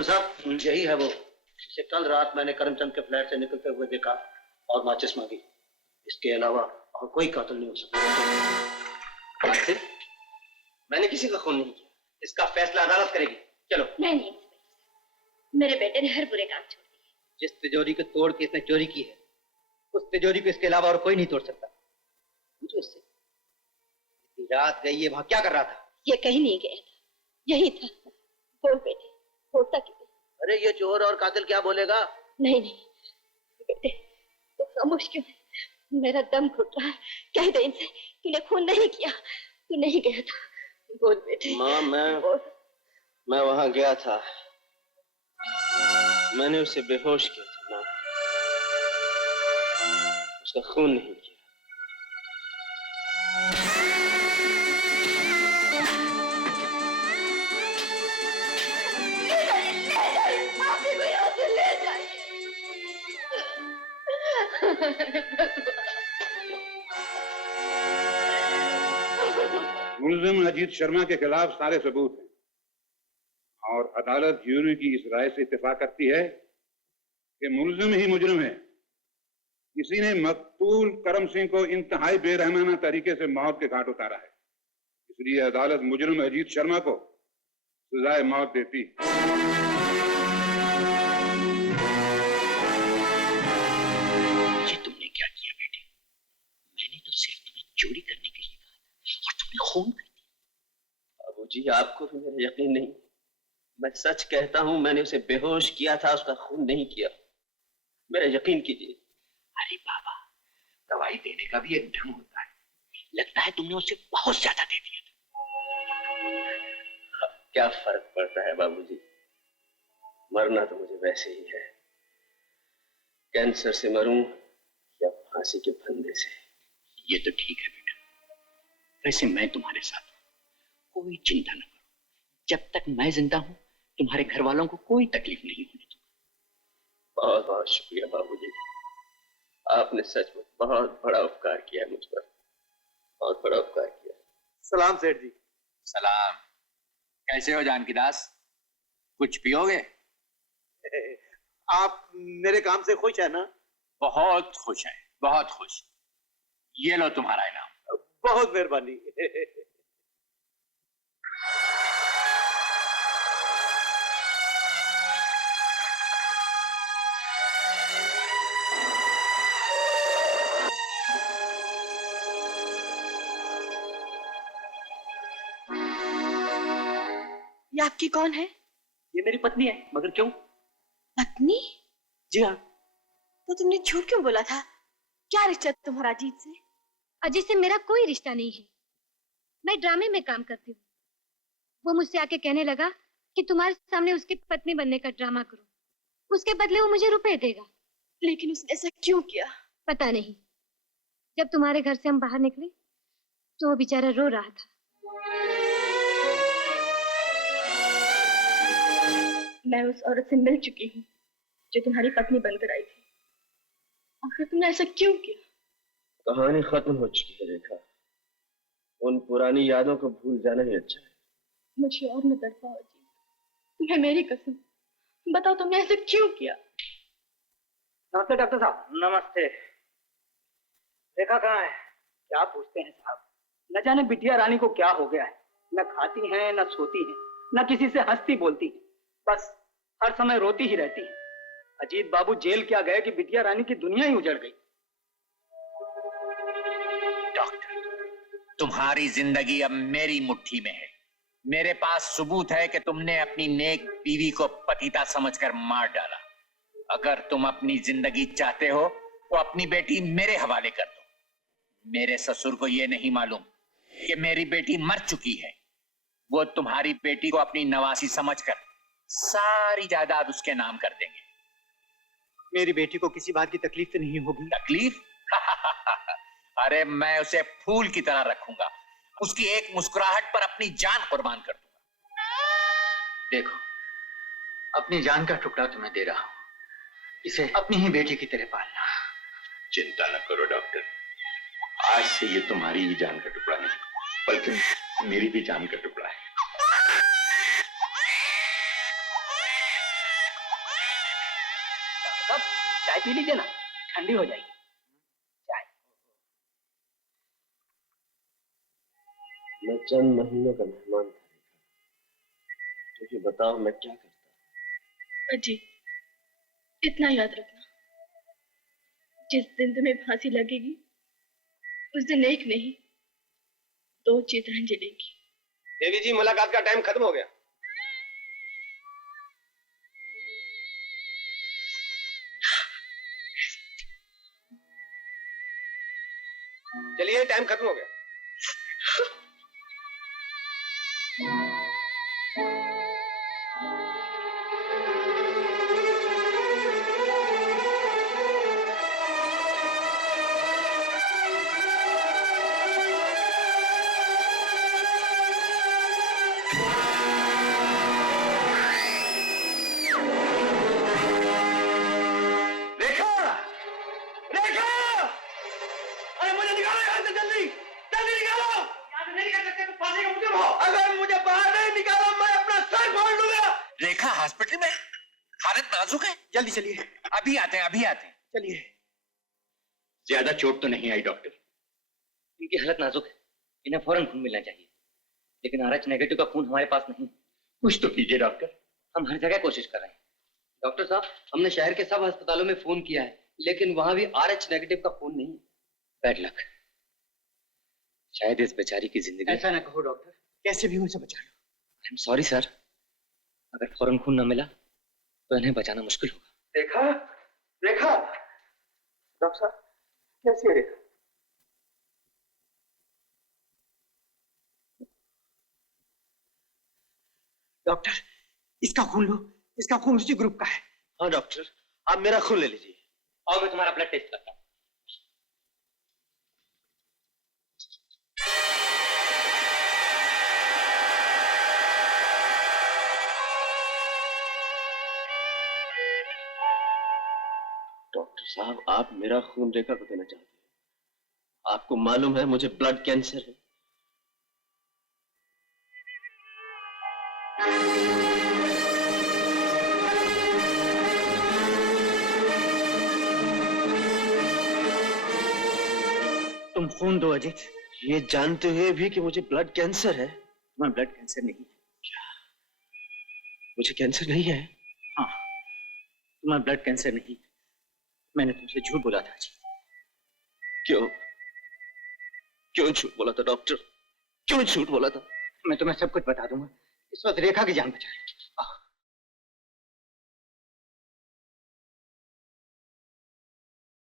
Doctor साहब, यही है वो जिसे कल रात मैंने करमचंद के फ्लैट से निकलते हुए देखा और माचिस मांगी। इसके अलावा और कोई कातिल नहीं हो सकता। कातिल? मैंने किसी का खून नहीं किया। इसका फैसला अदालत करेगी। चलो। नहीं, मेरे बेटे ने हर बुरे काम छोड़ दिए। जिस तिजोरी को तोड़ के इसने चोरी की है, उस तिजोरी को इसके अलावा और कोई नहीं तोड़ सकता। पूछो इससे, इतनी रात गई है, वहां क्या कर रहा था? ये कहीं नहीं गया था, यही था। बोल बेटे, बोलता क्यों? अरे ये चोर और कातिल क्या बोलेगा? नहीं बेटे, तो खामोश क्यों है? मेरा दम घुट रहा है। कह दे इनसे, तूने खून नहीं किया, तू नहीं गया था। बोल बेटे। माँ, मैं वहां गया था। मैंने उसे बेहोश किया था माँ, उसका खून नहीं किया। मुल्जिम अजीत शर्मा के खिलाफ सारे सबूत हैं और अदालत ज्यूरी की इस राय से इत्तेफाक करती है कि मुल्जिम ही मुजरिम है। किसी ने मकतूल करम सिंह को इंतहाई बेरहमाना तरीके से मौत के घाट उतारा है, इसलिए अदालत मुजरिम अजीत शर्मा को सजाए मौत देती। ये तुमने क्या किया बेटे? मैंने तो सिर्फ तुम्हें चोरी करने के लिए कहा था और तुमने खून कर दिया। बाबूजी, आपको भी मेरा यकीन नहीं। मैं सच कहता हूं, मैंने उसे बेहोश किया था, उसका खून नहीं किया। मेरा यकीन कीजिए। अरे बाबा, दवाई देने का भी एक ढंग होता है। लगता है तुमने उसे बहुत ज्यादा दे दिया था। क्या फर्क पड़ता है बाबूजी, मरना तो मुझे वैसे ही है। कैंसर से मरूं या फांसी के फंदे से। ये तो ठीक है बेटा, वैसे मैं तुम्हारे साथ हूं, कोई चिंता न करो। जब तक मैं जिंदा हूं, तुम्हारे घर वालों को कोई तकलीफ नहीं होने दूंगा। बहुत बहुत शुक्रिया बाबूजी, आपने सच में बहुत बड़ा उपकार किया मुझ पर, बहुत बड़ा उपकार किया। सलाम सेठ जी। सलाम। कैसे हो जानकी दास, कुछ पियोगे? आप मेरे काम से खुश है ना? बहुत खुश है, बहुत खुश। ये लो तुम्हारा इनाम। बहुत मेहरबानी। ये आपकी कौन है? ये मेरी पत्नी है। मगर क्यों? पत्नी? जी हाँ। तो तुमने झूठ क्यों बोला था? क्या रिश्ता तुम्हारा अजीत से? अजीत से मेरा कोई रिश्ता नहीं है। मैं ड्रामे में काम करती हूँ। वो मुझसे आके कहने लगा कि तुम्हारे सामने उसकी पत्नी बनने का ड्रामा करूं, उसके बदले वो मुझे रुपए देगा। लेकिन उसने ऐसा क्यों किया? पता नहीं। जब तुम्हारे घर से हम बाहर निकले तो वो बेचारा रो रहा था। मैं उस औरत से मिल चुकी हूँ जो तुम्हारी पत्नी बनकर आई थी। आखिर तुमने ऐसा क्यों किया? कहानी खत्म हो चुकी है रेखा, उन पुरानी यादों को भूल जाना ही अच्छा है। मुझे और न तड़पाओ अजीत, तुम्हें मेरी कसम, बताओ तुमने ऐसा क्यों किया? नमस्ते डॉक्टर साहब। नमस्ते। रेखा कहाँ है? क्या पूछते हैं साहब, न जाने बिटिया रानी को क्या हो गया है। न खाती हैं, न सोती हैं, न किसी से हंसती बोलती हैं, बस हर समय रोती ही रहती है। अजीत बाबू जेल क्या गए कि बिटिया रानी की दुनिया ही उजड़ गई। डॉक्टर, तुम्हारी जिंदगी अब मेरी मुट्ठी में है। मेरे पास सबूत है कि तुमने अपनी नेक बीवी को पतिता समझकर मार डाला। अगर तुम अपनी जिंदगी चाहते हो तो अपनी बेटी मेरे हवाले कर दो। मेरे ससुर को यह नहीं मालूम कि मेरी बेटी मर चुकी है। वो तुम्हारी बेटी को अपनी नवासी समझकर सारी जायदाद उसके नाम कर देंगे। मेरी बेटी को किसी बात की तकलीफ तो नहीं होगी? तकलीफ? अरे मैं उसे फूल की तरह रखूंगा, उसकी एक मुस्कुराहट पर अपनी जान कुर्बान कर दूंगा। देखो, अपनी जान का टुकड़ा तुम्हें दे रहा हूं, इसे अपनी ही बेटी की तरह पालना। चिंता न करो डॉक्टर, आज से ये तुम्हारी ही जान का टुकड़ा नहीं बल्कि मेरी भी जान का टुकड़ा है। चाय पी लीजिए ना, ठंडी हो जाएगी चाय। मैं चंद महीनों का मेहमान था रेखा, क्योंकि बताओ मैं क्या करता। अजी, इतना याद रखना, जिस दिन तुम्हें फांसी लगेगी उस दिन एक नहीं 2 चिताएं जलेगी। देवी जी, मुलाकात का टाइम खत्म हो गया। चलिए, टाइम खत्म हो गया। रेखा हॉस्पिटल में, हालत नाजुक है। जल्दी चलिए। अभी आते हैं, अभी आते हैं। चलिए। ज्यादा चोट तो नहीं आई डॉक्टर? इनकी हालत नाजुक है, इन्हें फौरन खून मिलना चाहिए, लेकिन RH नेगेटिव का खून हमारे पास नहीं। कुछ तो कीजिए डॉक्टर। हम हर जगह कोशिश कर रहे हैं। डॉक्टर साहब, हमने शहर के सब अस्पतालों में फोन किया है, लेकिन वहां भी RH नेगेटिव का खून नहीं है। Bad luck. शायद इस बेचारी की जिंदगी। ऐसा ना कहो डॉक्टर, कैसे भी उसे बचा लो। आई एम सॉरी सर, अगर फौरन खून न मिला तो इन्हें बचाना मुश्किल होगा। रेखा, रेखा, डॉक्टर साहब कैसी है रेखा? डॉक्टर, इसका खून लो, इसका खून उसी ग्रुप का है। हाँ डॉक्टर, आप मेरा खून ले लीजिए। और मैं तुम्हारा ब्लड टेस्ट करता हूँ। डॉक्टर साहब, आप मेरा खून रेखा को देना चाहते हैं। आपको मालूम है मुझे ब्लड कैंसर है। तुम खून दो अजीत। ये जानते हुए भी कि मुझे ब्लड कैंसर है। तुम्हें ब्लड कैंसर नहीं है। क्या मुझे कैंसर नहीं है? हाँ, तुम्हें ब्लड कैंसर नहीं। मैंने तुमसे झूठ बोला था जी। क्यों क्यों झूठ बोला था डॉक्टर? क्यों झूठ बोला था? मैं तुम्हें सब कुछ बता दूंगा। इस वक्त रेखा की जान बचाएगी।